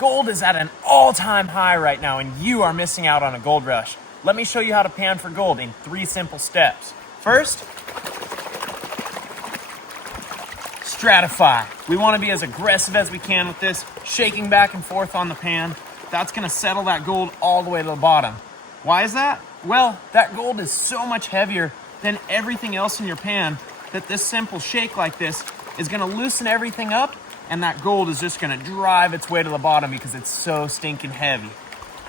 Gold is at an all-time high right now, and you are missing out on a gold rush. Let me show you how to pan for gold in 3 simple steps. First, stratify. We want to be as aggressive as we can with this, shaking back and forth on the pan. That's going to settle that gold all the way to the bottom. Why is that? Well, that gold is so much heavier than everything else in your pan that this simple shake like this is going to loosen everything up, and that gold is just going to drive its way to the bottom because it's so stinking heavy.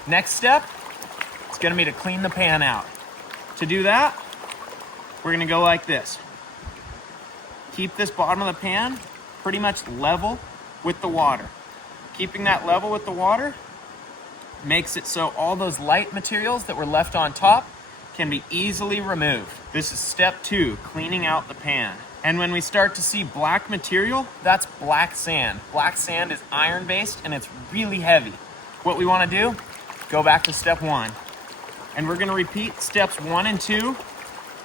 Next step, it's going to be to clean the pan out. To do that, we're going to go like this. Keep this bottom of the pan pretty much level with the water. Keeping that level with the water makes it so all those light materials that were left on top can be easily removed. This is step 2, cleaning out the pan. And when we start to see black material, that's black sand. Black sand is iron-based and it's really heavy. What we want to do, go back to step 1. And we're going to repeat steps 1 and 2,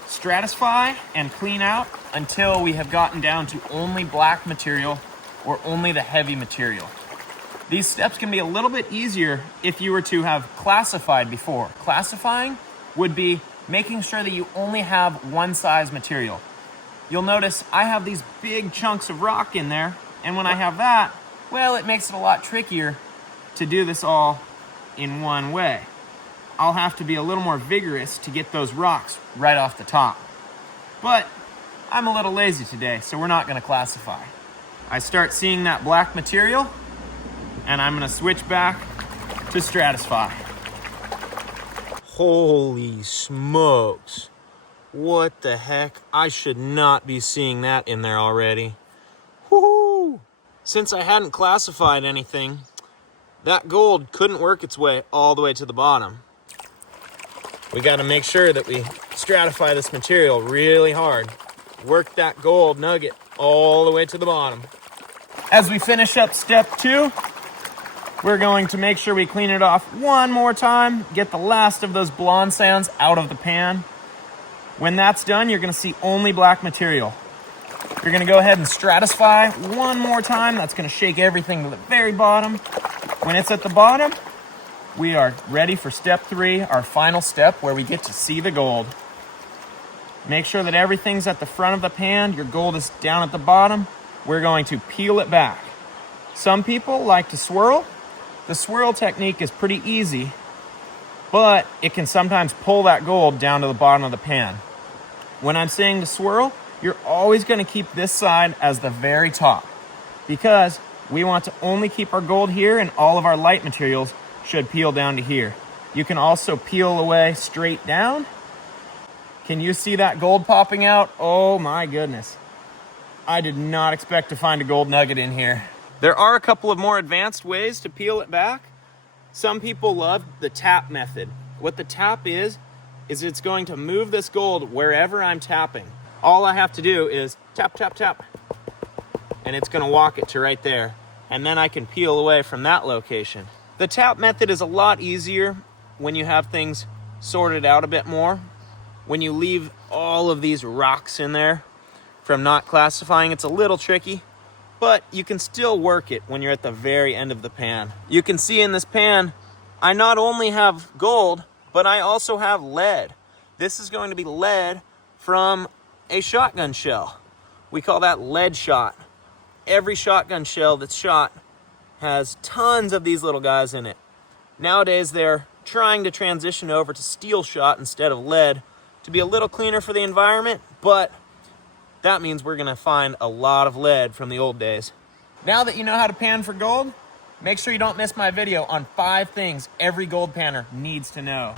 stratify and clean out until we have gotten down to only black material or only the heavy material. These steps can be a little bit easier if you were to have classified before. Classifying would be making sure that you only have one size material. You'll notice I have these big chunks of rock in there, and when I have that, well, it makes it a lot trickier to do this all in one way. I'll have to be a little more vigorous to get those rocks right off the top. But I'm a little lazy today, so we're not going to classify. I start seeing that black material, and I'm going to switch back to stratify. Holy smokes. What the heck? I should not be seeing that in there already. Woohoo! Since I hadn't classified anything, that gold couldn't work its way all the way to the bottom. We got to make sure that we stratify this material really hard. Work that gold nugget all the way to the bottom. As we finish up step 2, we're going to make sure we clean it off one more time, get the last of those blonde sands out of the pan. When that's done, you're going to see only black material. You're going to go ahead and stratify one more time. That's going to shake everything to the very bottom. When it's at the bottom, we are ready for step 3, our final step where we get to see the gold. Make sure that everything's at the front of the pan. Your gold is down at the bottom. We're going to peel it back. Some people like to swirl. The swirl technique is pretty easy, but it can sometimes pull that gold down to the bottom of the pan. When I'm saying to swirl, you're always going to keep this side as the very top because we want to only keep our gold here, and all of our light materials should peel down to here. You can also peel away straight down. Can you see that gold popping out? Oh my goodness. I did not expect to find a gold nugget in here. There are a couple of more advanced ways to peel it back. Some people love the tap method. What the tap is it's going to move this gold wherever I'm tapping. All I have to do is tap, tap, tap, and it's going to walk it to right there. And then I can peel away from that location. The tap method is a lot easier when you have things sorted out a bit more. When you leave all of these rocks in there from not classifying, it's a little tricky, but you can still work it when you're at the very end of the pan. You can see in this pan, I not only have gold, but I also have lead. This is going to be lead from a shotgun shell. We call that lead shot. Every shotgun shell that's shot has tons of these little guys in it. Nowadays, they're trying to transition over to steel shot instead of lead to be a little cleaner for the environment, but that means we're going to find a lot of lead from the old days. Now that you know how to pan for gold, make sure you don't miss my video on 5 things every gold panner needs to know.